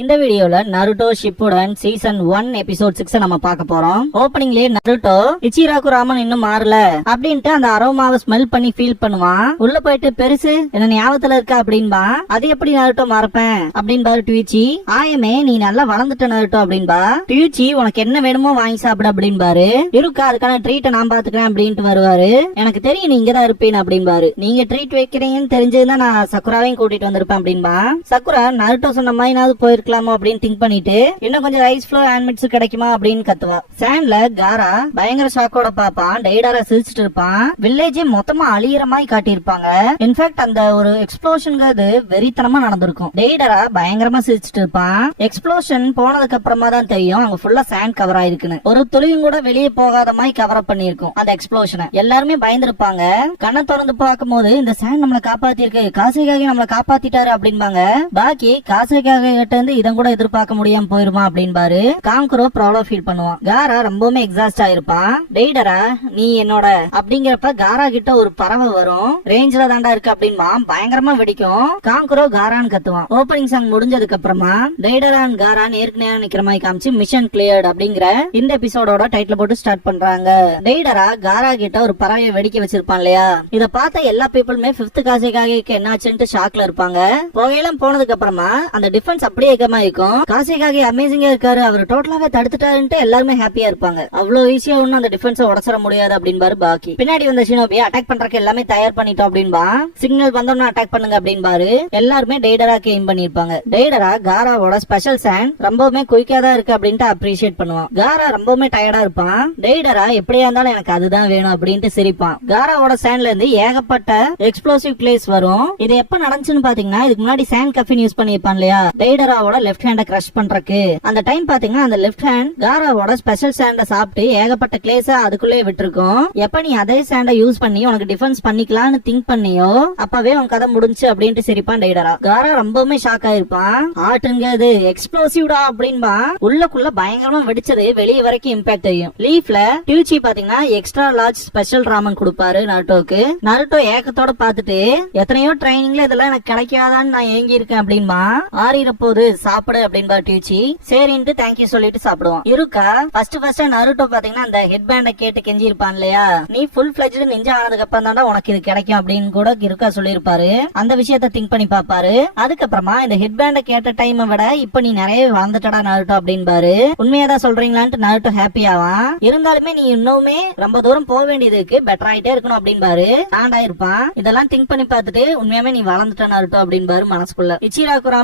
இந்த வீடியோல Naruto Shippuden season 1 episode 6 நம்ம பார்க்க போறோம். ஓப்பனிங்லயே நருட்டோ இச்சிராகு ராமன் இன்னும் மாறல அப்படின்ட்டு அந்த அரோமாவை ஸ்மெல் பண்ணி ஃபீல் பண்ணுவான். உள்ள போயிட்டு பெருசு என்ன ஞாபகத்துல இருக்கா அப்படின்பா. அது எப்படி நருட்டோ மறப்பேன் அப்படின்பாரு ட்யூச்சி. ஆயமே நீ நல்லா வளர்ந்துட்ட நருட்டோ அப்படின்பா. ட்யூச்சி உனக்கு என்ன வேணுமோ வாங்கி சாப்பிடு அப்படின்பாரு. இருக்கா அதுக்கான ட்ரீட்டை நான் பாத்துக்கிறேன் அப்படின்ட்டு வருவாரு. எனக்கு தெரியும் நீ இங்கதான் இருப்பேன் அப்படின்பாரு. நீங்க ட்ரீட் வைக்கிறீங்கன்னு தெரிஞ்சதுதான் நான் சக்குராவையும் கூட்டிட்டு வந்திருப்பேன் அப்படின்பா. சக்குரா நருட்டோ சொன்ன மாதிரி போயிருக்கலாமோ அப்படின்னு திங்க் பண்ணிட்டு இன்னும் கொஞ்சம் ரைஸ் ஃப்ளோ ஹேண்ட்மிட்ஸ் கிடைக்குமா அப்படின்னு கத்துவா. சாண்ட்ல காரா பயங்கர ஷாக்கோட பாப்பான். டெய்டாரா சிரிச்சிட்டு இருப்பான். வில்லேஜே மொத்தமா அழியிற மாதிரி காட்டியிருப்பாங்க. இன்ஃபேக்ட் அந்த ஒரு எக்ஸ்ப்ளோஷன்ங்கிறது வெறித்தனமா நடந்திருக்கும். டெய்டாரா பயங்கரமா சிரிச்சிட்டு இருப்பான். எக்ஸ்ப்ளோஷன் போனதுக்கு அப்புறமா தான் தெரியும் அங்க ஃபுல்லா சாண்ட் கவர் ஆயிருக்குன்னு. ஒரு துளியும் கூட வெளியே போகாத மாதிரி கவர் அப் பண்ணிருக்கும் அந்த எக்ஸ்ப்ளோஷனை. எல்லாருமே பயந்துருப்பாங்க. கண்ணை திறந்து பார்க்கும் போது இந்த சாண்ட் நம்மளை காப்பாத்தி இருக்கு, காசைக்காக நம்மளை காப்பாத்திட்டாரு அப்படின்பாங்க. பாக்கி காசைக்காக கிட்ட இருந்து இதை கூட எதிர்பார்க்க முடியாம போயிருமா அப்படின்பாரு. காங்குரோ ப்ரௌடா ஃபீல் பண்ணுவான். காரா ரொம்பவுமே எக்ஸாஸ்ட் ஆயிருப்பான். டெய்டரா நீ என்னோட அப்படிங்கிறப்ப காரா கிட்ட ஒரு பறவை வரும். ரேஞ்சில தாண்டா இருக்கு அப்படின்பா. பயங்கரமா வெடிக்கும். காங்குரோ காரான்னு கத்துவான். ஓப்பனிங் சாங் முடிஞ்சதுக்கு அப்புறமா டெய்டரா அண்ட் காரா நேருக்கு நேரம் நிக்கிற மாதிரி காமிச்சு மிஷன் கிளியர்ட் அப்படிங்கிற இந்த எபிசோடோட டைட்டில் போட்டு ஸ்டார்ட் பண்றாங்க. டெய்டரா காரா கிட்ட ஒரு பறவையை வெடிக்க வச்சிருப்பான் இல்லையா. இத பார்த்த எல்லா பீப்புளுமே 5th காசைக்காக என்னாச்சுன்னு ஷாக்ல இருப்பாங்க. புகையெல்லாம் போனதுக்கு அப்புறமா அந்த டிஃபென்ஸ் அப்படியே இருக்கும். காசைக்காக அமேசிங்கா இருக்காரு, அவர் டோட்டலாவே தடுத்துட்டாருன்ட்டு எல்லாருமே ஹாப்பியா இருப்பாங்க. அவ்வளவு ஈஸியா ஒன்னும் அந்த டிஃபென்ஸை உடச்சிட முடியாது அப்படின்பாரு பாக்கி. பின்னாடி வந்த ஷினோபி அட்டாக் பண்றதுக்கு எல்லாமே தயார் பண்ணிட்டோம் அப்படின்பா. சிக்னல் வந்தோம்னா அட்டாக் பண்ணுங்க அப்படின்பாரு. எல்லாருமே டெய்டராக்கு எய்ம் பண்ணிருப்பாங்க. டெய்டரா காராவோட ஸ்பெஷல் சாண்ட் ரொம்பவுமே குயிக்கா தான் இருக்கு அப்படின்ட்டு அப்ரிஷியேட் பண்ணுவான். காரா ரொம்பவுமே டயர்டா இருப்பான். டெய்டரா எப்படியா இருந்தாலும் எனக்கு அதுதான் வேணும் அப்படின்ட்டு சிரிப்பான். காராவோட சாண்ட்ல இருந்து ஏகப்பட்ட எக்ஸ்ப்ளோசிவ் கிளேஸ் வரும். இது எப்ப நடந்துச்சுன்னு பாத்தீங்கன்னா இதுக்கு முன்னாடி சாண்ட் கஃபின் யூஸ் பண்ணிருப்பான் இல்லையா டெய்டராவோட லெஃப்ட் ஹேண்ட கிரஷ் பண்றதுக்கு. அந்த டைம் பாத்தீங்கன்னா அந்த லெஃப்ட் ஹேண்ட் காராவோட ஸ்பெஷல் சாண்ட சாப்பிட்டு ஏகப்பட்ட கிளேஸ அதுக்குள்ளே விட்டுருக்கும். எப்ப நீ அதே சாண்ட யூஸ் பண்ணி உனக்கு டிஃபென்ஸ் பண்ணிக்கலாம்னு திங்க் பண்ணியோ அப்பவே உன் கதை முடிஞ்சு அப்படின்ட்டு சிரிப்பான் டெய்டரா. காரா ரொம்பவுமே ஷாக் ஆயிருப்பான். ஆட்டுங்கிறது எக்ஸ்ப்ளோசிவ்டா அப்படின்பா. உள்ளக்குள்ள பயங்கரமா வெடிச்சது வெளியே வரைக்கும் இம்பாக்ட் தெரியும். லீஃப்ல டியூச்சி பாத்தீங்கன்னா எக்ஸ்ட்ரா லார்ஜ் ஸ்பெஷல் ராமன் கொடுப்பாரு நருட்டோக்கு. நருட்டோ ஏக்கத்தோட பாத்துட்டு எத்தனையோ ட்ரைனிங்ல இதெல்லாம் எனக்கு கிடைக்காதான்னு நான் ஏங்கி இருக்கேன் அப்படின்பா. ஆறிற போது சாப்பிடு அப்படின்பா டியூச்சி. சரின்ட்டு தேங்க்யூ சொல்லிட்டு சாப்பிடுவான். இருக்கா ஃபர்ஸ்ட் நருட்டோ பாத்தீங்கன்னா அந்த ஹெட் பேண்ட கேட்டு கெஞ்சி இருப்பான் இல்லையா. நீ ஃபுல் ஃபிளெஜ்டு நிஞ்சா ஆனதுக்கு அப்புறம் தான்டா உனக்கு இது கிடைக்கும் அப்படின்னு கூட இருக்கா சொல்லிருப்பாரு. அந்த விஷயத்த திங்க் பண்ணி பாப்பாரு. அதுக்கப்புறமா இந்த ஹெட் பேண்ட கேட்ட டைமை விட இப்ப நீ நிறைய வளர்ந்துட்டடா நருட்டோ அப்படின்பாரு. உண்மையாதான் சொல்றீங்களான்ட்டு நருட்டோ ஹாப்பி ஆவான். இருந்தாலுமே நீ இன்னுமே ரொம்ப தூரம் போக வேண்டியதுக்கு பெட்டர் ஆயிட்டே இருக்கணும் அப்படின்பாரு. ஆண்டா இருப்பான். இதெல்லாம் திங்க் பண்ணி பார்த்துட்டு உண்மையாவே நீ வளர்ந்துட்ட நருட்டோ அப்படின்பாரு மனசுக்குள்ள. இச்சிராகு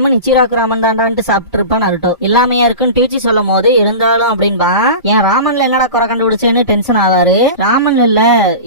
ராமன் தாண்டான்ட்டு சாப்பிட்டு இருப்பான் நருட்டோ. இல்லாமையா இருக்குன்னு டியூச்சி சொல்லும் போது இருந்தாலும் அப்படின்பா. என் ராமன்ல என்னடா குறை கண்டுபிடிச்சேன்னு டென்ஷன் ஆவாரு. ராமன் இல்ல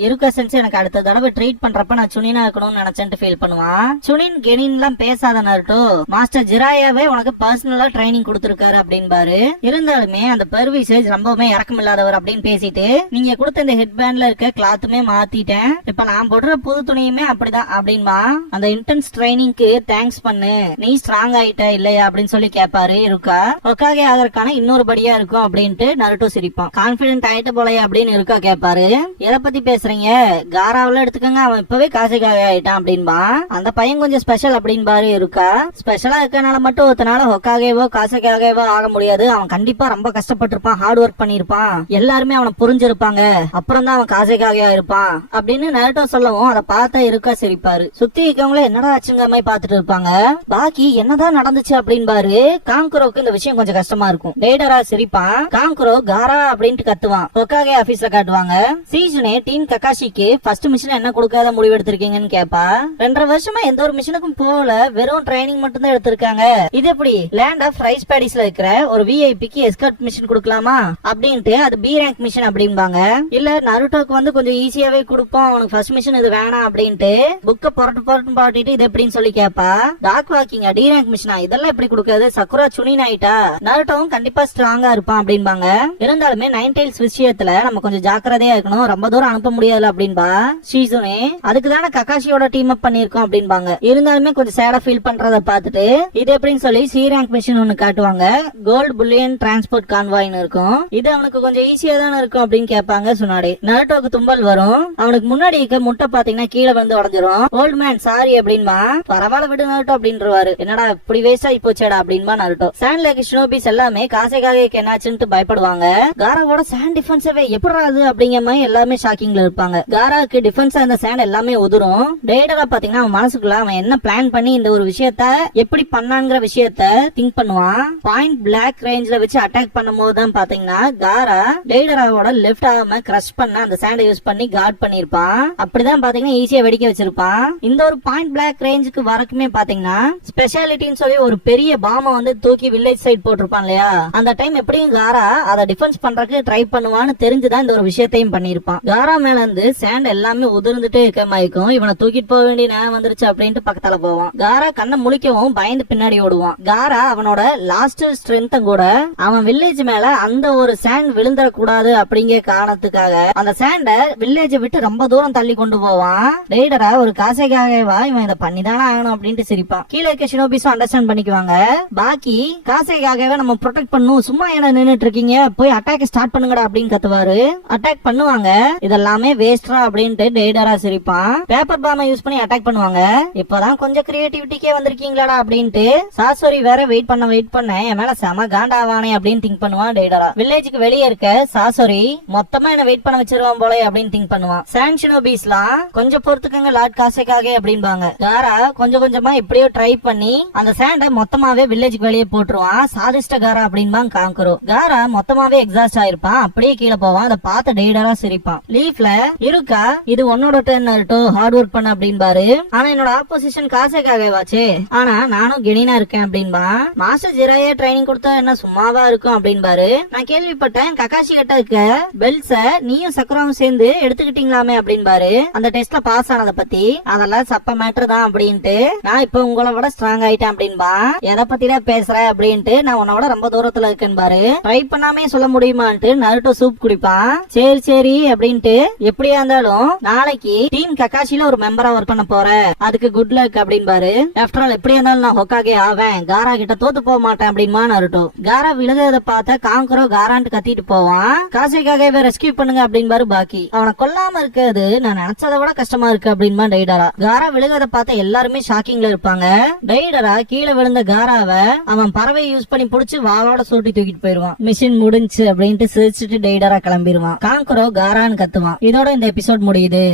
இருக்க சென்ஸ் எனக்கு அடுத்த தடவை ட்ரீட் பண்றப்ப நான் சுனினா இருக்கணும்னு நினைச்சேன்ட்டு ஃபீல் பண்ணுவான். சுனின் கெனின் எல்லாம் பேசாத நருட்டோ. மாஸ்டர் ஜிராயாவே உனக்கு பர்சனலா ட்ரைனிங் கொடுத்திருக்காரு அப்படின்பாரு. இருந்தாலுமே அந்த பர்வீசேஜ் ரொம்பவுமே இறக்கம் இல்லாதவர் அப்படின்னு பேசிட்டு நீங்க கொடுத்த இந்த ஹெட் பேண்ட்ல இருக்க கிளாத்துமே மாத்திட்டேன். இப்ப நான் போடுற புது துணியுமே அப்படிதான் அப்படின்பா. அந்த இன்டென்ஸ் ட்ரைனிங்க்கு தேங்க்ஸ் பண்ணு, நீ ஸ்ட்ராங் ஆயிட்ட இல்லையா அப்படின்னு சொல்லி கேட்பாரு. இருக்கா ஒக்காகே ஆகிறதுக்கான இன்னொரு படியா இருக்கும் அப்படின்ட்டு நருட்டோ சிரிப்பான். கான்பிடென்ட் ஆயிட்டு போலையா அப்படின்னு இருக்கா கேட்பாரு. எதை பத்தி பேசுறீங்க, காராவில எடுத்துக்கங்க, அவன் இப்பவே காசுக்காக ஆயிட்டான் அப்படின்பா. அந்த பையன் கொஞ்சம் ஸ்பெஷல் அப்படின்பாரு. இருக்கா ஸ்பெஷலா இருக்கனால மட்டும் ஒருத்தனால ஹொக்காகேவோ காசுக்காகவோ ஆக முடியாது. அவன் கண்டிப்பா ரொம்ப கஷ்டப்பட்டிருப்பான், ஹார்ட் ஒர்க் பண்ணிருப்பான், எல்லாருமே அவனை புரிஞ்சிருப்பாங்க, அப்புறம் தான் அவன் காசுக்காக இருப்பான் அப்படின்னு நருட்டோ சொல்லவும் அதை பார்த்தா இருக்கா சிரிப்பாரு. சுத்தி இருக்கவங்கள என்னடா ஆச்சுங்க மாதிரி பாத்துட்டு இருப்பாங்க. பாக்கி என்னதான் நடந்துச்சு அப்படின்பாரு. காங்குரோக்கு இந்த விஷயம் கொஞ்சம் கஷ்டமா இருக்கும். டெய்டரா சிரிப்பான். காங்குரோ காரா அப்படின்ட்டு கத்துவான். ஹொக்காகே ஆபீஸ்ல காட்டுவாங்க. சீசனே டீம் ககாஷிக்கு ஃபர்ஸ்ட் மிஷன் என்ன கொடுக்காத முடிவு எடுத்திருக்கீங்கன்னு கேப்பா. 2.5 வருஷமா எந்த ஒரு மிஷனுக்கும் போகல, வெறும் ட்ரைனிங் மட்டும் தான் எடுத்திருக்காங்க. இது எப்படி லேண்ட் ஆஃப் ரைஸ் பேடிஸ்ல இருக்கிற ஒரு விஐபிக்கு எஸ்கார்ட் மிஷன் கொடுக்கலாமா அப்படின்ட்டு அது பி ரேங்க் மிஷன் அப்படின்பாங்க. இல்ல நருட்டோக்கு வந்து கொஞ்சம் ஈஸியாவே கொடுப்போம், அவனுக்கு ஃபர்ஸ்ட் மிஷன் இது வேணாம் அப்படின்ட்டு புக்க புரட்டு புரட்டு பாட்டிட்டு இது எப்படின்னு சொல்லி கேப்பா. டாக் வாக்கிங் டி ரேங்க் மிஷனா இதெல்லாம் எப்படி கொடுக்க இருக்காது, சக்குரா சுனின் ஆயிட்டா நருட்டோவும் கண்டிப்பா ஸ்ட்ராங்கா இருப்பான் அப்படின்பாங்க. இருந்தாலுமே நைன் டைல்ஸ் விஷயத்துல நம்ம கொஞ்சம் ஜாக்கிரதையா இருக்கணும், ரொம்ப தூரம் அனுப்ப முடியாது அப்படின்பா ஷீசுனே. அதுக்குதானே ககாஷியோட டீம் அப் பண்ணிருக்கோம் அப்படின்பாங்க. இருந்தாலுமே கொஞ்சம் சேடா ஃபீல் பண்றத பார்த்துட்டு இது எப்படின்னு சொல்லி சி ரேங்க் மிஷின் ஒன்னு காட்டுவாங்க. கோல்டு புல்லியன் டிரான்ஸ்போர்ட் கான்வாய்னு இருக்கும். இது அவனுக்கு கொஞ்சம் ஈஸியா தானே இருக்கும் அப்படின்னு கேட்பாங்க சுனாடி. நருட்டோக்கு தும்பல் வரும். அவனுக்கு முன்னாடி இருக்க முட்டை பாத்தீங்கன்னா கீழே வந்து உடஞ்சிரும். ஓல்ட் மேன் சாரி அப்படின்பா. பரவாயில்ல விடு நருட்டோ அப்படின்றவாரு. என்னடா இப்படி வேஸ்டா போச்சேடா அப்படின்பா நருட்டோ. சாண்ட் லேக் ஷினோபிஸ் எல்லாமே காசைக்காக என்னாச்சுன்னு பயப்படுவாங்க. காராவோட சாண்ட் டிஃபென்ஸவே எப்படி அது அப்படிங்கிற மாதிரி எல்லாமே ஷாக்கிங்ல இருப்பாங்க. காராவுக்கு டிஃபென்ஸ் அந்த சாண்ட் எல்லாமே உதிரும். டேடரா பாத்தீங்கன்னா அவன் மனசுக்குள்ள அவன் என்ன பிளான் பண்ணி இந்த ஒரு விஷயத்த எப்படி பண்ணாங்கிற விஷயத்த திங்க் பண்ணுவான். பாயிண்ட் பிளாக் ரேஞ்ச்ல வச்சு அட்டாக் பண்ணும் போதுதான் பாத்தீங்கன்னா காரா டேடராவோட லெஃப்ட் ஆர்ம கிரஷ் பண்ண அந்த சாண்டை யூஸ் பண்ணி கார்ட் பண்ணிருப்பான். அப்படிதான் பாத்தீங்கன்னா ஈஸியா வெடிக்க வச்சிருப்பான். இந்த ஒரு பாயிண்ட் பிளாக் ரேஞ்சுக்கு வரக்குமே பாத்தீங்கன்னா ஸ்பெஷாலிட்டின்னு சொல்லி ஒரு பெரிய பாம வந்து தூக்கி வில்லேஜ் சைட் போட்டிருப்பான் இல்லையா, அந்த டைம் எப்படியும் காரா அதை டிஃபென்ஸ் பண்றதுக்கு ட்ரை பண்ணுவான்னு தெரிஞ்சுதான் இந்த ஒரு விஷயத்தையும் பண்ணிருப்பான். காரா மேல இருந்து சாண்ட் எல்லாமே உதிர்ந்துட்டே இருக்க மாதிரிக்கும். இவனை தூக்கிட்டு போக வேண்டிய நேரம் வந்துருச்சு அப்படின்ட்டு பக்கத்துல போவான். காரா கண்ணை முழிக்கவும் பயந்து பின்னாடி ஓடுவான். காரா அவனோட லாஸ்ட் ஸ்ட்ரென்த் கூட அவன் வில்லேஜ் மேல அந்த ஒரு சாண்ட் விழுந்துட கூடாது அப்படிங்கிற காரணத்துக்காக அந்த சாண்ட வில்லேஜ் விட்டு ரொம்ப தூரம் தள்ளி கொண்டு போவான். ரெய்டரா ஒரு காசைக்காகவா இவன் இதை பண்ணிதானே ஆகணும் அப்படின்ட்டு சிரிப்பான். கீழே இருக்க ஷினோபிஸும் அண்டர்ஸ்டாண்ட் பண்ணிக்குவாங்க. பாக்கி காசைக்காகவே நம்ம ப்ரொடெக்ட் பண்ணும், சும்மா என்ன நின்னுட்டு இருக்கீங்க, போய் அட்டாக் ஸ்டார்ட் பண்ணுங்கடா அப்படின்னு கத்துவாரு. அட்டாக் பண்ணுவாங்க. இதெல்லாமே வேஸ்டா அப்படின்ட்டு டேடரா சிரிப்பான். பேப்பர் பாம யூஸ் பண்ணி அட்டாக் பண்ணுவாங்க. இப்பதான் கொஞ்சம் கிரியேட்டிவிட்டிக்கே வந்திருக்கீங்களாடா அப்படின்ட்டு சாசோரி வேற வெயிட் பண்ண என் மேல செம காண்டாவானே அப்படின்னு திங்க் பண்ணுவான் டேடரா. வில்லேஜுக்கு வெளியே இருக்க சாசோரி மொத்தமா என்ன வெயிட் பண்ண வச்சிருவான் போல அப்படின்னு திங்க் பண்ணுவான். சாண்ட் ஷினோபிஸ்லாம் கொஞ்சம் பொறுத்துக்கங்க லார்ட் காசைக்காக அப்படின்பாங்க. காரா கொஞ்சம் கொஞ்சமா எப்படியோ ட்ரை பண்ணி அந்த சாண்டை மொத்தமாவே வில்லேஜுக்கு வெளியே போட்டுருவான். சாதிஷ்ட காரா அப்படின்பாங்க காங்கரோ. காரா மொத்தமாவே எக்ஸாஸ்ட் ஆயிருப்பான். அப்படியே கீழே போவான். அதை பார்த்த டேடரா சிரிப்பான். லீஃப்ல இருக்கா இது உன்னோட டர்ன் நருட்டோ, ஹார்ட் ஒர்க் பண்ண அப்படின்பாரு. ஆனா என்னோட ஆப்போசிஷன் காசைக்காகவாச்சு, ஆனா நானும் கெனினா இருக்கேன் அப்படின்பா. மாஸ்டர் ஜிராயே ட்ரைனிங் கொடுத்தா என்ன சும்மாவா இருக்கும் அப்படின்பாரு. நான் கேள்விப்பட்டேன் ககாஷி கிட்ட இருக்க பெல்ஸ நீயும் சக்கராவும் சேர்ந்து எடுத்துக்கிட்டீங்களாமே அப்படின்பாரு. அந்த டெஸ்ட்ல பாஸ் ஆனத பத்தி. அதெல்லாம் சப்ப மேட்டர் தான் அப்படின்ட்டு நான் இப்ப உங்களை விட ஸ்ட்ராங் ஆயிட்டேன் அப்படின்பா. எதை பத்திதான் பேசுற அப்படின்ட்டு நான் உன்னோட ரொம்ப தூரத்துல இருக்கேன் பாரு, ட்ரை பண்ணாமே சொல்ல முடியுமான்ட்டு நருட்டோ சூப் குடிப்பான். சரி சரி அப்படின்ட்டு எப்படியா இருந்தாலும் நாளைக்கு டீம் ககாஷில ஒரு மெம்பரா ஒர்க் பண்ண போற, அதுக்கு குட் லக் அப்படின்பாரு. ஆஃப்டர் ஆல் எப்படியா இருந்தாலும் நான் ஹொக்காகே ஆவேன், காரா கிட்ட தோத்து போக மாட்டேன் அப்படின்பா நருட்டோ. காரா விழுகிறத பார்த்த காங்கரோ காரான்ட்டு கத்திட்டு போவான். காசைக்காகவே ரெஸ்கியூ பண்ணுங்க அப்படின்பாரு பாக்கி. அவனை கொல்லாம இருக்கிறது நான் நினைச்சதை விட கஷ்டமா இருக்கு அப்படின்பா டெய்டரா. காரா விழுகிறத பார்த்த எல்லாருமே ஷாக்கிங்ல இருப்பாங்க. டெய்டரா கீழே விழுந்த காராவை அவன் பறவை யூஸ் பண்ணி புடிச்சு வாளோட சூட்டி தூக்கிட்டு போயிருவான். மிஷின் முடிஞ்சு அப்படின்ட்டு சிரிச்சுட்டு டெய்டரா கிளம்பிடுவான். காங்கரோ காரான்னு கத்துவான். இதோட இந்த எபிசோட் முடியுது.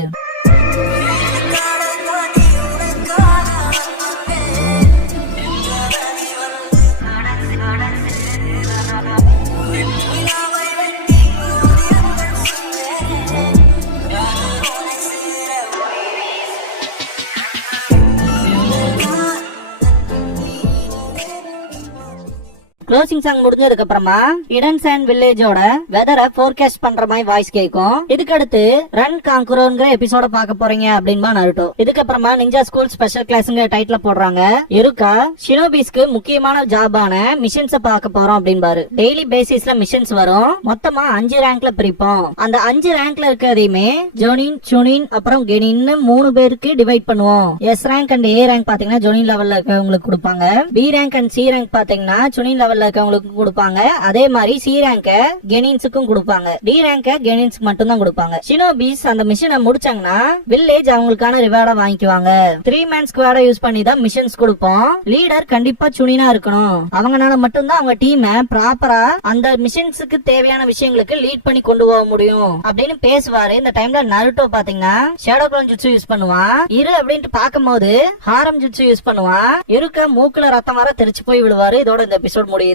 க்ளோசிங் சாங் முடிஞ்சதுக்கு அப்புறமா இடன் சாண்ட் வில்லேஜோட வெதரை ஃபோர்காஸ்ட் பண்ற மாதிரி வாய்ஸ் கேட்கும். இதுக்கு அடுத்து ரன் காங்குரோங்கிற எபிசோட பார்க்க போறீங்க அப்படின்பா நருட்டோ. இதுக்கப்புறமா நிஞ்சா ஸ்கூல் ஸ்பெஷல் கிளாஸ்ங்கிற டைட்டில் போடுறாங்க. இருக்கா ஷினோபிஸ்க்கு முக்கியமான ஜாபான மிஷன்ஸ் பார்க்க போறோம் அப்படின்பாரு. டெய்லி பேசிஸ்ல மிஷன்ஸ் வரும். மொத்தமா 5 ரேங்க்ல பிரிப்போம். அந்த 5 ரேங்க்ல இருக்கிறதையுமே ஜோனின் சுனின் அப்புறம் கெனின்னு 3 பேருக்கு டிவைட் பண்ணுவோம். S rank and A rank பாத்தீங்கன்னா ஜோனின் லெவல்ல இருக்கவங்களுக்கு கொடுப்பாங்க. B rank and C rank பாத்தீங்கன்னா சுனின் லெவல்ல இருக்கவங்களுக்கு கொடுப்பாங்க. அதே மாதிரி சி ரேங்க கெனின்ஸுக்கும் கொடுப்பாங்க. டி ரேங்க கெனின்ஸ்க்கு மட்டும் தான் கொடுப்பாங்க. ஷினோபிஸ் அந்த மிஷனை முடிச்சாங்கன்னா வில்லேஜ் அவங்களுக்கான ரிவார்டை வாங்கிக்குவாங்க. 3 மேன் ஸ்குவாட யூஸ் பண்ணி தான் மிஷன்ஸ் கொடுப்போம். லீடர் கண்டிப்பா சுனினா இருக்கணும். அவங்கனால மட்டும்தான் அவங்க டீமை ப்ராப்பரா அந்த மிஷன்ஸுக்கு தேவையான விஷயங்களுக்கு லீட் பண்ணி கொண்டு போக முடியும் அப்படின்னு பேசுவாரு. இந்த டைம்ல நருட்டோ பாத்தீங்கன்னா ஷேடோ க்ளோன் ஜுட்சு யூஸ் பண்ணுவான். இரு அப்படின்ட்டு பார்க்கும்போது ஹாரம் ஜுட்சு யூஸ் பண்ணுவான். இருக்க மூக்குல ரத்தம் வர தெரிச்சு போய் விடுவாரு. இதோட இந்த எபிசோட் முடியுது.